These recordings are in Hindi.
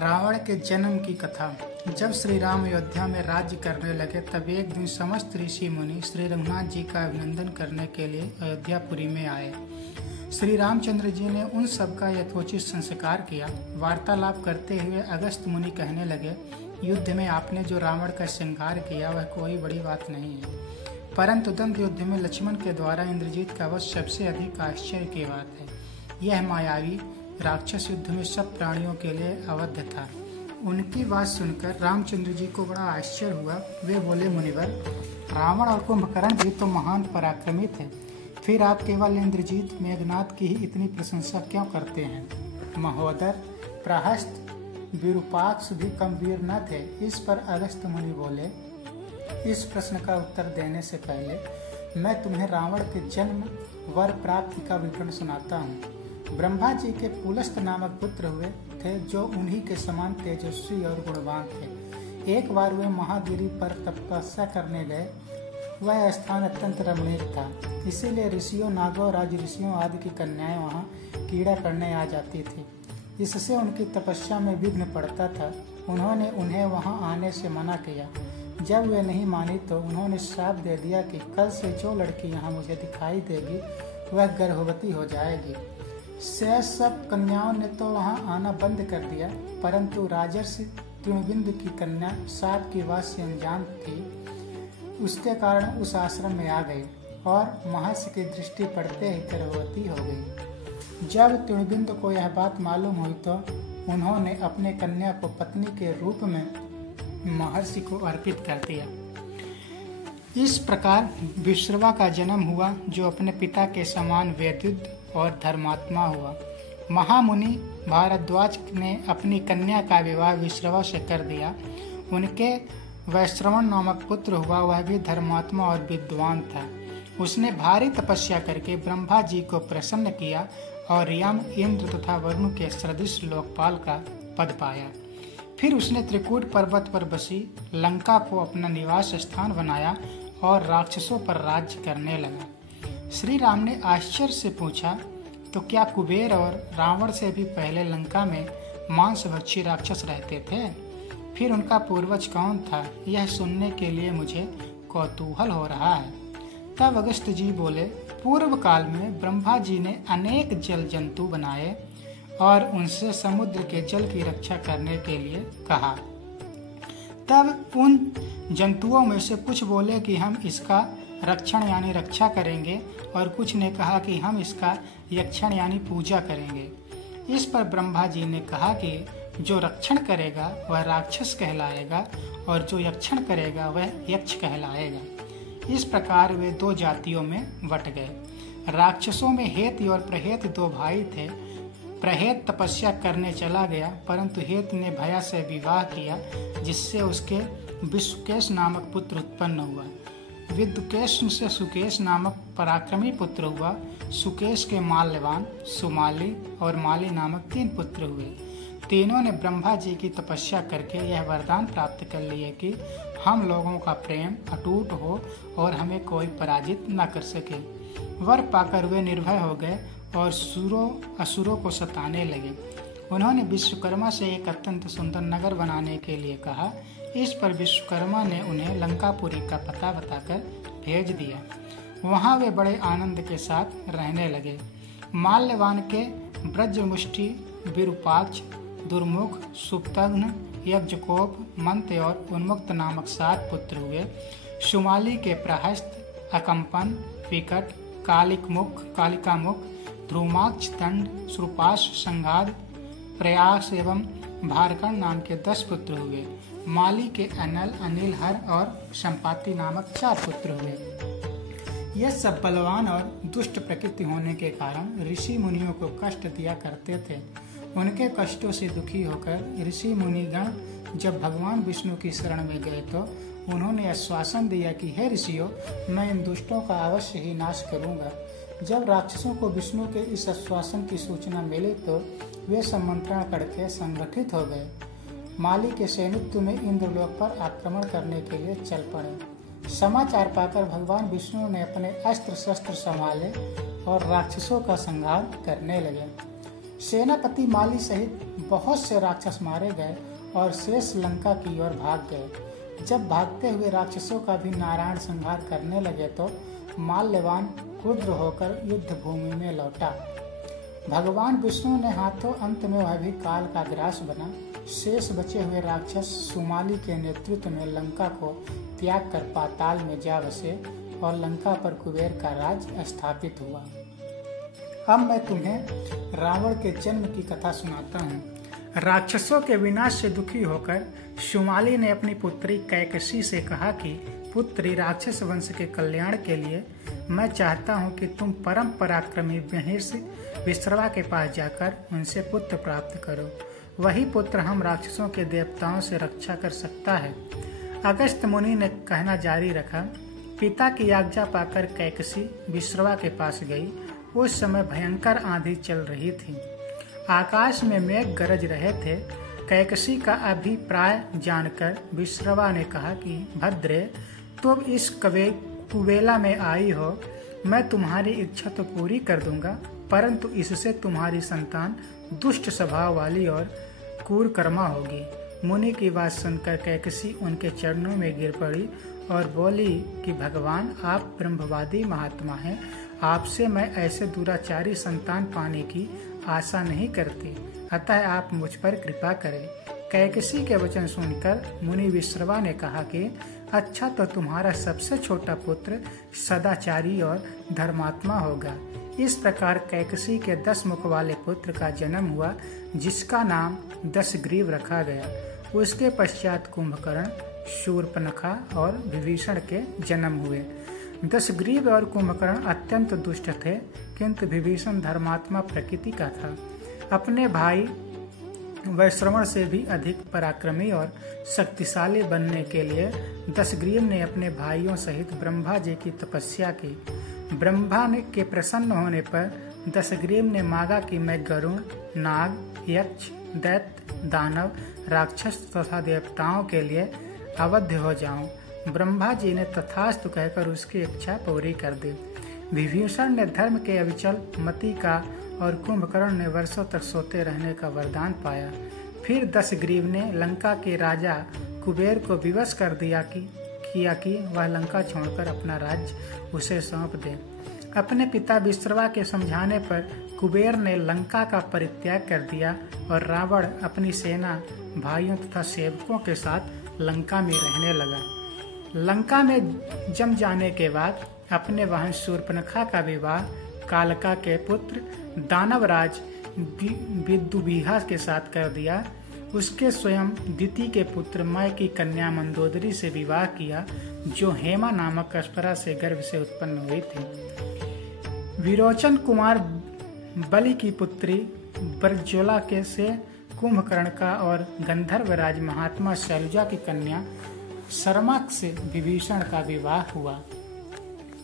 रावण के जन्म की कथा। जब श्री राम अयोध्या में राज्य करने लगे तब एक दिन समस्त ऋषि मुनि श्री रघुनाथ जी का अभिनंदन करने के लिए अयोध्यापुरी में आए। श्री रामचंद्र जी ने उन सब का यथोचित संस्कार किया। वार्तालाप करते हुए अगस्त्य मुनि कहने लगे, युद्ध में आपने जो रावण का संहार किया वह कोई बड़ी बात नहीं है, परंतु दंत युद्ध में लक्ष्मण के द्वारा इंद्रजीत का वध सबसे अधिक आश्चर्य की बात है। यह मायावी राक्षस युद्ध में सब प्राणियों के लिए अवध्य था। उनकी बात सुनकर रामचंद्र जी को बड़ा आश्चर्य हुआ। वे बोले, मुनिवर, रावण और कुंभकर्ण भी तो महान पराक्रमी थे, फिर आप केवल इंद्रजीत मेघनाथ की ही इतनी प्रशंसा क्यों करते हैं? महोदर, प्रहस्त विरूपाक्ष भी कम वीर न थे। इस पर अगस्त्य मुनि बोले, इस प्रश्न का उत्तर देने से पहले मैं तुम्हें रावण के जन्म वर प्राप्ति का विवरण सुनाता हूँ। ब्रह्मा जी के पुलस्त नामक पुत्र हुए थे जो उन्हीं के समान तेजस्वी और गुणवान थे। एक बार वे महागिरी पर तपस्या करने गए। वह स्थान अत्यंत रमणीक था, इसीलिए ऋषियों, नागों, राज ऋषियों आदि की कन्याएं वहां कीड़ा करने आ जाती थी। इससे उनकी तपस्या में विघ्न पड़ता था। उन्होंने उन्हें वहां आने से मना किया। जब वे नहीं मानी तो उन्होंने श्राप दे दिया कि कल से जो लड़की यहाँ मुझे दिखाई देगी वह गर्भवती हो जाएगी। शेष सब कन्याओं ने तो वहां आना बंद कर दिया, परंतु राजर्षि तृणबिंदु की कन्या साप की बात से अनजान थी। उसके कारण उस आश्रम में आ गई और महर्षि की दृष्टि पड़ते ही गर्भवती हो गई। जब तृणबिंदु को यह बात मालूम हुई तो उन्होंने अपने कन्या को पत्नी के रूप में महर्षि को अर्पित कर दिया। इस प्रकार विश्रवा का जन्म हुआ, जो अपने पिता के समान वेदयुद्ध और धर्मात्मा हुआ। महामुनि भारद्वाज ने अपनी कन्या का विवाह विश्रवा से कर दिया। उनके वैश्रवण नामक पुत्र हुआ, वह भी धर्मात्मा और विद्वान था। उसने भारी तपस्या करके ब्रह्मा जी को प्रसन्न किया और यम, इंद्र तथा वरुण के सदृश लोकपाल का पद पाया। फिर उसने त्रिकूट पर्वत पर बसी लंका को अपना निवास स्थान बनाया और राक्षसों पर राज्य करने लगा। श्री राम ने आश्चर्य से पूछा, तो क्या कुबेर और रावण से भी पहले लंका में मांसभक्षी राक्षस रहते थे? फिर उनका पूर्वज कौन था? यह सुनने के लिए मुझे कौतूहल हो रहा है। तब अगस्त्य जी बोले, पूर्व काल में ब्रह्मा जी ने अनेक जल जंतु बनाए और उनसे समुद्र के जल की रक्षा करने के लिए कहा। तब उन जंतुओं में से कुछ बोले कि हम इसका रक्षण यानी रक्षा करेंगे, और कुछ ने कहा कि हम इसका यक्षण यानी पूजा करेंगे। इस पर ब्रह्मा जी ने कहा कि जो रक्षण करेगा वह राक्षस कहलाएगा और जो यक्षण करेगा वह यक्ष कहलाएगा। इस प्रकार वे दो जातियों में बट गए। राक्षसों में हेत और प्रहेत दो भाई थे। प्रहेत तपस्या करने चला गया, परंतु हेत ने भया से विवाह किया, जिससे उसके विश्वकेश नामक पुत्र उत्पन्न हुआ। विद्युकेश से सुकेश नामक पराक्रमी पुत्र हुआ। सुकेश के माल्यवान, सुमाली और माली नामक 3 पुत्र हुए। तीनों ने ब्रह्मा जी की तपस्या करके यह वरदान प्राप्त कर लिए कि हम लोगों का प्रेम अटूट हो और हमें कोई पराजित न कर सके। वर पाकर वे निर्भय हो गए और असुरों को सताने लगे। उन्होंने विश्वकर्मा से एक अत्यंत सुंदर नगर बनाने के लिए कहा। इस पर विश्वकर्मा ने उन्हें लंकापुरी का पता बताकर भेज दिया। वहां वे बड़े आनंद के साथ रहने लगे। माल्यवान के ब्रजमुष्टि, विरूपाक्ष, दुर्मुख, सुप्तघ्न, यज्ञकोप, मंत्र और उन्मुक्त नामक 7 पुत्र हुए। शुमाली के प्रहस्त, अकंपन, विकट, कालिकामुख, ध्रुमाक्ष, दंड, श्रुपाश, संघाद, प्रयास एवं भारकण नाम के 10 पुत्र हुए। माली के अनल, अनिलहर और संपाति नामक 4 पुत्र हुए। ये सब बलवान और दुष्ट प्रकृति होने के कारण ऋषि मुनियों को कष्ट दिया करते थे। उनके कष्टों से दुखी होकर ऋषि मुनिगण जब भगवान विष्णु की शरण में गए तो उन्होंने आश्वासन दिया कि हे ऋषियों, मैं इन दुष्टों का अवश्य ही नाश करूंगा। जब राक्षसों को विष्णु के इस आश्वासन की सूचना मिली तो वे सम्मंत्रण करके संगठित हो गए। माली के सैनित्व में इंद्रलोक पर आक्रमण करने के लिए चल पड़े। समाचार पाकर भगवान विष्णु ने अपने अस्त्र शस्त्र संभाले और राक्षसों का संहार करने लगे। सेनापति माली सहित बहुत से राक्षस मारे गए और शेष लंका की ओर भाग गए। जब भागते हुए राक्षसों का भी नारायण संहार करने लगे तो माल्यवान क्रुद्ध होकर युद्ध भूमि में लौटा। भगवान विष्णु ने हाथों अंत में वह भी काल का ग्रास बना। शेष बचे हुए राक्षस सुमाली के नेतृत्व में लंका को त्याग कर पाताल में जा बसे और लंका पर कुबेर का राज स्थापित हुआ। अब मैं तुम्हें रावण के जन्म की कथा सुनाता हूँ। राक्षसों के विनाश से दुखी होकर सुमाली ने अपनी पुत्री कैकसी से कहा कि पुत्री, राक्षस वंश के कल्याण के लिए मैं चाहता हूँ कि तुम परम पराक्रमी महिष विश्रवा के पास जाकर उनसे पुत्र प्राप्त करो। वही पुत्र हम राक्षसों के देवताओं से रक्षा कर सकता है। अगस्त्य मुनि ने कहना जारी रखा। पिता की आज्ञा पाकर कैकसी विश्रवा के पास गई। उस समय भयंकर आंधी चल रही थी। आकाश में मेघ गरज रहे थे। कैकसी का अभिप्राय जानकर विश्रवा ने कहा कि भद्रे, तुम इस कुबेला में आई हो, मैं तुम्हारी इच्छा तो पूरी कर दूंगा, परंतु इससे तुम्हारी संतान दुष्ट स्वभाव वाली और क्रूरकर्मा होगी। मुनि की बात सुनकर कैकसी उनके चरणों में गिर पड़ी और बोली कि भगवान, आप ब्रह्मवादी महात्मा हैं, आपसे मैं ऐसे दुराचारी संतान पाने की आशा नहीं करती, अतः आप मुझ पर कृपा करें। कैकसी के वचन सुनकर मुनि विश्रवा ने कहा कि अच्छा, तो तुम्हारा सबसे छोटा पुत्र सदाचारी और धर्मात्मा होगा। इस प्रकार कैकसी के 10 मुख वाले पुत्र का जन्म हुआ, जिसका नाम दशग्रीव रखा गया। उसके पश्चात कुंभकर्ण, शूर्पणखा और विभीषण के जन्म हुए। दशग्रीव और कुंभकर्ण अत्यंत दुष्ट थे, किंतु विभीषण धर्मात्मा प्रकृति का था। अपने भाई वैश्रवण से भी अधिक पराक्रमी और शक्तिशाली बनने के लिए दशग्रीव ने अपने भाइयों सहित ब्रह्मा जी की तपस्या की। ब्रह्मा के प्रसन्न होने पर दशग्रीव ने मांगा कि मैं गरुड़, नाग, यक्ष, दैत्य, दानव, राक्षस तथा देवताओं के लिए अवध्य हो जाऊं। ब्रह्मा जी ने तथास्तु कहकर उसकी इच्छा पूरी कर दी। विभीषण ने धर्म के अविचल मति का और कुंभकर्ण ने वर्षों तक सोते रहने का वरदान पाया। फिर दशग्रीव ने लंका के राजा कुबेर को विवश कर दिया कि वह लंका छोड़कर अपना राज्य उसे सौंप दे। अपने पिता विश्रवा के समझाने पर कुबेर ने लंका का परित्याग कर दिया और रावण अपनी सेना, भाइयों तथा सेवकों के साथ लंका में रहने लगा। लंका में जम जाने के बाद अपने बहन शूर्पणखा का विवाह कालका के पुत्र दानवराज विदुबीहा के साथ कर दिया। उसके स्वयं दिति के पुत्र मय की कन्या मंदोदरी से विवाह किया, जो हेमा नामक अप्सरा से गर्भ से उत्पन्न हुई थी। विरोचन कुमार बलि की पुत्री ब्रजोला के से कुंभकर्ण का और गंधर्वराज महात्मा शैलजा की कन्या शर्मा से विभीषण का विवाह हुआ।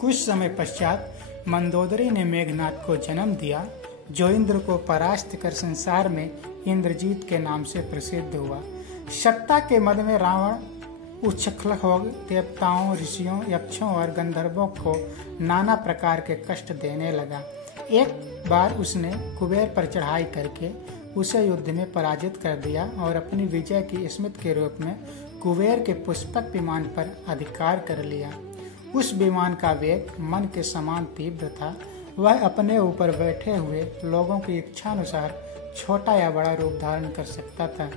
कुछ समय पश्चात मंदोदरी ने मेघनाथ को जन्म दिया, जो इंद्र को परास्त कर संसार में इंद्रजीत के नाम से प्रसिद्ध हुआ। सत्ता के मद में रावण उच्छृंखल हो देवताओं, ऋषियों, यक्षों और गंधर्वों को नाना प्रकार के कष्ट देने लगा। एक बार उसने कुबेर पर चढ़ाई करके उसे युद्ध में पराजित कर दिया और अपनी विजय की स्मृति के रूप में कुबेर के पुष्पक विमान पर अधिकार कर लिया। उस विमान का वेग मन के समान तीव्र था। वह अपने ऊपर बैठे हुए लोगों की इच्छा अनुसार छोटा या बड़ा रूप धारण कर सकता था।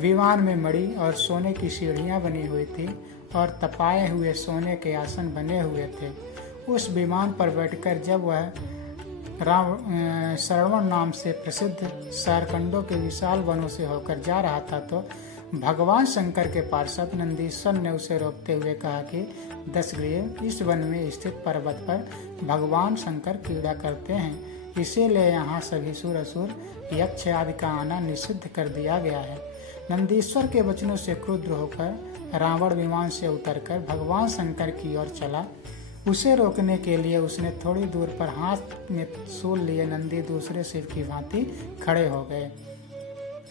विमान में मणि और सोने की सीढ़ियां बनी हुई थी और तपाए हुए सोने के आसन बने हुए थे। उस विमान पर बैठकर जब वह श्रवण नाम से प्रसिद्ध सारकंडों के विशाल वनों से होकर जा रहा था, तो भगवान शंकर के पार्षद नंदीश्वर ने उसे रोकते हुए कहा कि दशग्रीव, इस वन में स्थित पर्वत पर भगवान शंकर क्रीड़ा करते हैं, इसीलिए यहाँ सभी सुर असुर यक्ष आदि का आना निषिद्ध कर दिया गया है। नंदीश्वर के वचनों से क्रुद्ध होकर रावण विमान से उतरकर भगवान शंकर की ओर चला। उसे रोकने के लिए उसने थोड़ी दूर पर हाथ में शूल लिए नंदी दूसरे शिव की भांति खड़े हो गए।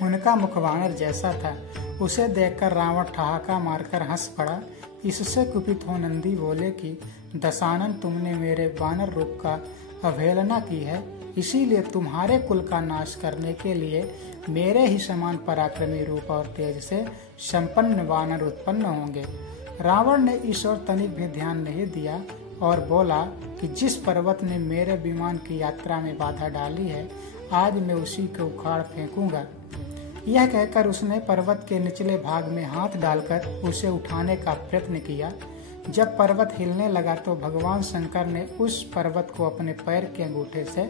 उनका मुख वानर जैसा था। उसे देखकर रावण ठहाका मारकर हंस पड़ा। इससे कुपित हो नंदी बोले कि दशानन, तुमने मेरे वानर रूप का अवहेलना की है। इसीलिए तुम्हारे कुल का नाश करने के लिए मेरे ही समान पराक्रमी रूप और तेज से संपन्न वानर उत्पन्न होंगे। रावण ने इस ओर तनिक भी ध्यान नहीं दिया और बोला कि जिस पर्वत ने मेरे विमान की यात्रा में बाधा डाली है, आज मैं उसी को उखाड़ फेंकूंगा। यह कहकर उसने पर्वत के निचले भाग में हाथ डालकर उसे उठाने का प्रयत्न किया। जब पर्वत हिलने लगा तो भगवान शंकर ने उस पर्वत को अपने पैर के अंगूठे से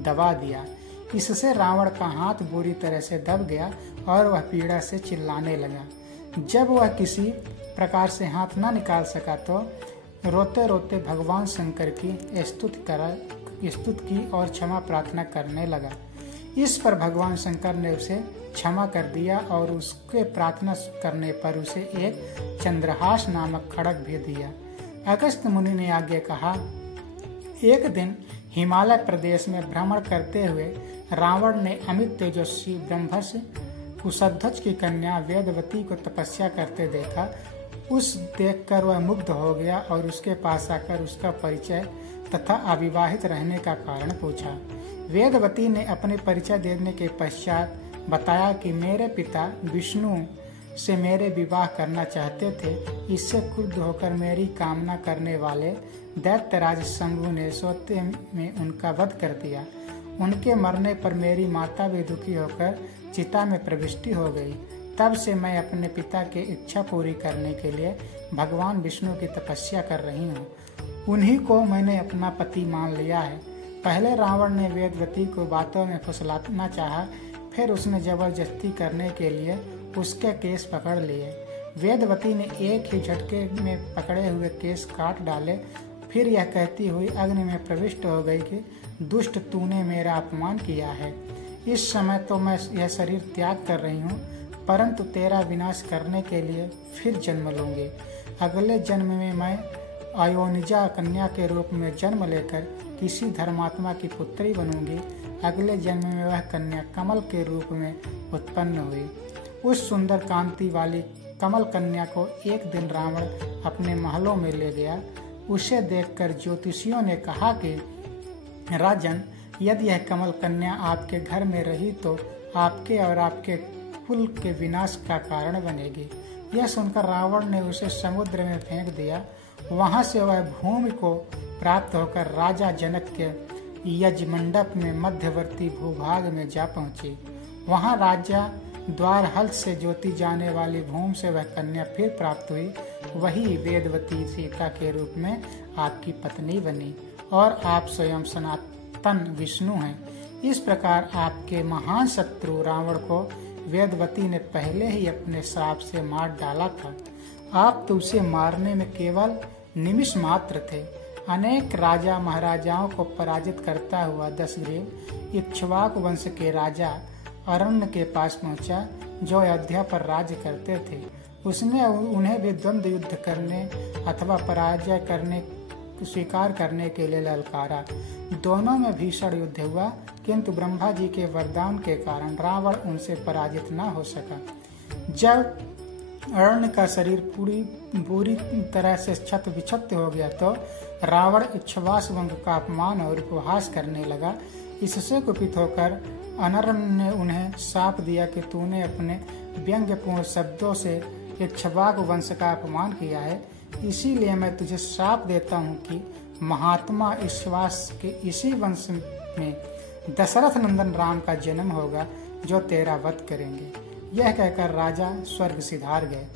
दबा दिया। इससे रावण का हाथ बुरी तरह से दब गया और वह पीड़ा से चिल्लाने लगा। जब वह किसी प्रकार से हाथ न निकाल सका तो रोते रोते भगवान शंकर की स्तुति की और क्षमा प्रार्थना करने लगा। इस पर भगवान शंकर ने उसे क्षमा कर दिया और उसके प्रार्थना करने पर उसे एक चंद्रहास नामक खड़ग भी दिया। अगस्त्य मुनि ने आगे कहा, एक दिन हिमालय प्रदेश में भ्रमण करते हुए रावण ने अमित तेजस्वी ब्रह्मस कुशध्वज की कन्या वेदवती को तपस्या करते देखा। उस देखकर वह मुग्ध हो गया और उसके पास आकर उसका परिचय तथा अविवाहित रहने का कारण पूछा। वेदवती ने अपने परिचय देने के पश्चात बताया कि मेरे पिता विष्णु से मेरे विवाह करना चाहते थे। इससे क्रुद्ध होकर मेरी कामना करने वाले दैत्यराज शंभु ने सोते में उनका वध कर दिया। उनके मरने पर मेरी माता भी दुखी होकर चिता में प्रविष्टि हो गई। तब से मैं अपने पिता की इच्छा पूरी करने के लिए भगवान विष्णु की तपस्या कर रही हूँ। उन्हीं को मैंने अपना पति मान लिया है। पहले रावण ने वेदवती को बातों में फुसलाना चाहा, फिर उसने जबरदस्ती करने के लिए उसके केस पकड़ लिए। वेदवती ने एक ही झटके में पकड़े हुए केस काट डाले। फिर यह कहती हुई अग्नि में प्रविष्ट हो गई कि दुष्ट, तूने मेरा अपमान किया है। इस समय तो मैं यह शरीर त्याग कर रही हूँ, परंतु तेरा विनाश करने के लिए फिर जन्म लूंगी। अगले जन्म में मैं अयोनिजा कन्या के रूप में जन्म लेकर किसी धर्मात्मा की पुत्री बनूंगी। अगले जन्म में वह कन्या कमल के रूप में उत्पन्न हुई। उस सुंदर कांति वाली कमल कन्या को एक दिन रावण अपने महलों में ले गया। उसे देखकर ज्योतिषियों ने कहा कि राजन, यदि यह कमल कन्या आपके घर में रही तो आपके और आपके कुल के विनाश का कारण बनेगी। यह सुनकर रावण ने उसे समुद्र में फेंक दिया। वहां से वह भूमि को प्राप्त होकर राजा जनक के यजमंडप में मध्यवर्ती भूभाग में जा पहुंची। वहां राजा द्वार हल से जोती जाने वाली भूमि से वह कन्या फिर प्राप्त हुई। वही वेदवती सीता के रूप में आपकी पत्नी बनी और आप स्वयं सनातन विष्णु हैं। इस प्रकार आपके महान शत्रु रावण को वेदवती ने पहले ही अपने श्राप से मार डाला था। आप तो उसे मारने में केवल निमिष मात्र थे। अनेक राजा महाराजाओं को पराजित करता हुआ दशग्रीव इक्ष्वाकु वंश के राजा अरण्य के पास पहुंचा, जो अयोध्या पर राज्य करते थे। उसने उन्हें भी द्वंद्व युद्ध करने अथवा पराजय करने स्वीकार करने के लिए ललकारा। दोनों में भीषण युद्ध हुआ, किंतु ब्रह्मा जी के वरदान के कारण रावण उनसे पराजित न हो सका। जब अरण्य का शरीर पूरी तरह से क्षत विक्षत हो गया तो रावण इक्ष्वाकु वंश का अपमान और उपहास करने लगा। इससे कुपित होकर अनरण्य ने उन्हें शाप दिया कि तूने अपने व्यंग्यपूर्ण शब्दों से इक्ष्वाकु वंश का अपमान किया है, इसीलिए मैं तुझे श्राप देता हूँ कि महात्मा इक्ष्वाकु के इसी वंश में दशरथ नंदन राम का जन्म होगा, जो तेरा वध करेंगे। यह कहकर राजा स्वर्ग सिधार गए।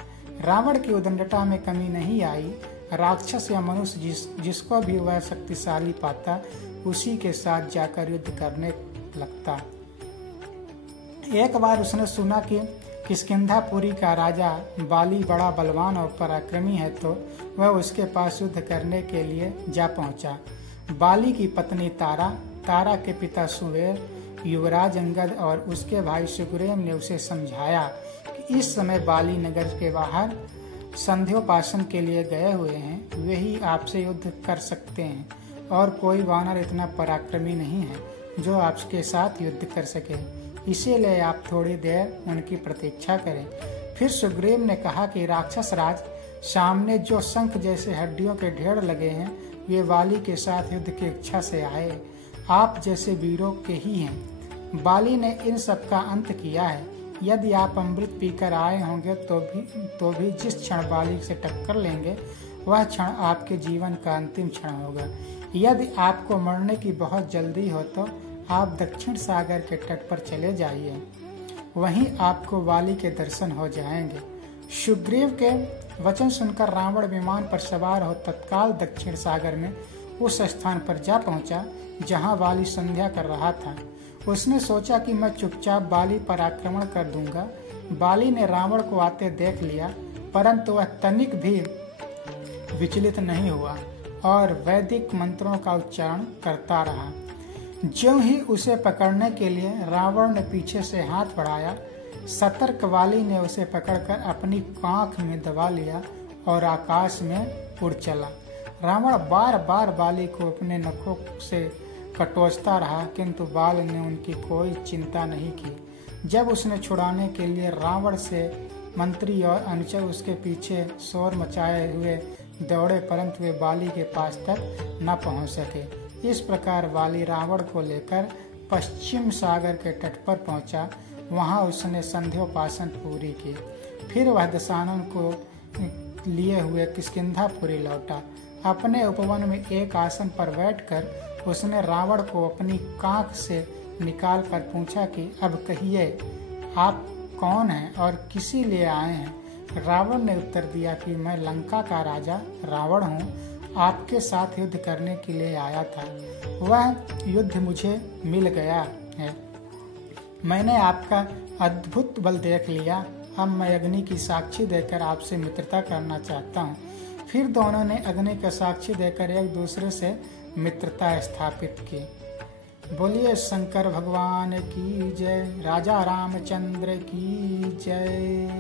रावण की उदंडता में कमी नहीं आई। राक्षस या मनुष्य जिसको भी वह शक्तिशाली पाता, उसी के साथ जाकर युद्ध करने लगता। एक बार उसने सुना कि किष्किंधापुरी का राजा बाली बड़ा बलवान और पराक्रमी है, तो वह उसके पास युद्ध करने के लिए जा पहुंचा। बाली की पत्नी तारा के पिता सुवेर, युवराज अंगद और उसके भाई सुग्रीव ने उसे समझाया कि इस समय बाली नगर के बाहर संध्योपासन के लिए गए हुए हैं। वे ही आपसे युद्ध कर सकते हैं और कोई वानर इतना पराक्रमी नहीं है जो आपके साथ युद्ध कर सके। इसीलिए आप थोड़ी देर उनकी प्रतीक्षा करें। फिर सुग्रीव ने कहा कि राक्षस राज, सामने जो शंख जैसे हड्डियों के ढेर लगे हैं, वे वाली के साथ युद्ध की इच्छा से आए। आप जैसे वीरों के ही हैं। बाली ने इन सब का अंत किया है। यदि आप अमृत पीकर आए होंगे तो भी जिस क्षण बाली से टक्कर लेंगे वह क्षण आपके जीवन का अंतिम क्षण होगा। यदि आपको मरने की बहुत जल्दी हो तो आप दक्षिण सागर के तट पर चले जाइए, वहीं आपको बाली के दर्शन हो जाएंगे। सुग्रीव के वचन सुनकर रावण विमान पर सवार हो तत्काल दक्षिण सागर में उस स्थान पर जा पहुंचा जहां बाली संध्या कर रहा था। उसने सोचा कि मैं चुपचाप बाली पर आक्रमण कर दूंगा। बाली ने रावण को आते देख लिया, परंतु वह तनिक भी विचलित नहीं हुआ और वैदिक मंत्रों का उच्चारण करता रहा। ज्यों ही उसे पकड़ने के लिए रावण ने पीछे से हाथ बढ़ाया, सतर्क बाली ने उसे पकड़कर अपनी आंख में दबा लिया और आकाश में उड़ चला। रावण बार बार बाली को अपने नखों से कटोचता रहा, किंतु बाल ने उनकी कोई चिंता नहीं की। जब उसने छुड़ाने के लिए रावण से मंत्री और अनुचर उसके पीछे शोर मचाए हुए दौड़े, परंतु वे बाली के पास तक न पहुंच सके। इस प्रकार बाली रावण को लेकर पश्चिम सागर के तट पर पहुंचा। वहां उसने संध्योपासन पूरी की। फिर वह दशानन को लिए हुए किष्किंधापुरी लौटा। अपने उपवन में एक आसन पर बैठकर उसने रावण को अपनी कांख से निकालकर पूछा कि अब कहिए आप कौन हैं और किसी लिए आए हैं। रावण ने उत्तर दिया कि मैं लंका का राजा रावण हूँ, आपके साथ युद्ध करने के लिए आया था। वह युद्ध मुझे मिल गया है। मैंने आपका अद्भुत बल देख लिया। अब मैं अग्नि की साक्षी देकर आपसे मित्रता करना चाहता हूँ। फिर दोनों ने अग्नि का साक्षी देकर एक दूसरे से मित्रता स्थापित की। बोलिए शंकर भगवान की जय, राजा रामचंद्र की जय।